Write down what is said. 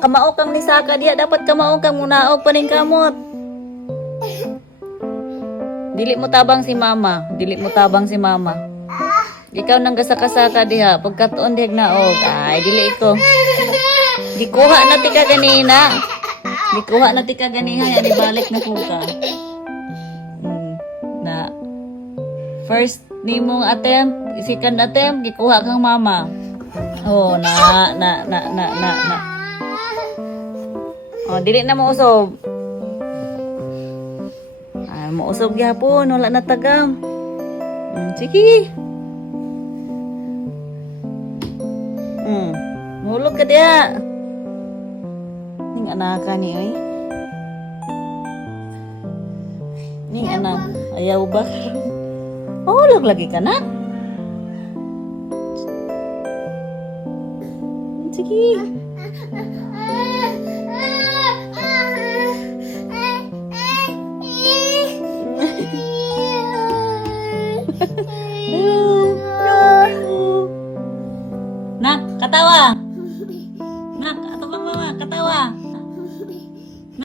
Kamao kang ni Saka diya. Dapat kamao kang munaog pa ning kamot. Dili mo tabang si mama. Dili mo tabang si mama. Ikaw nang gasaka-saka diha. Pagkatuon dihag naog. Ay, dili ko. Gikuha na ti ka ganina. Gikuha na ti ka ganiha. Yan, ibalik na po ka. Na. First ni mong attempt. Second attempt. Gikuha kang mama. Oh, na. Oh, dili na mo usob. Ay, mo usob gyapon, wala na tagam. Sige. Mulog ka diya. Ning anak ka ni oy. Ning anak, ayaw ba? Mulog lagi ka na. Sige. Nak, katawa. Nak, ato ka mama, katawa.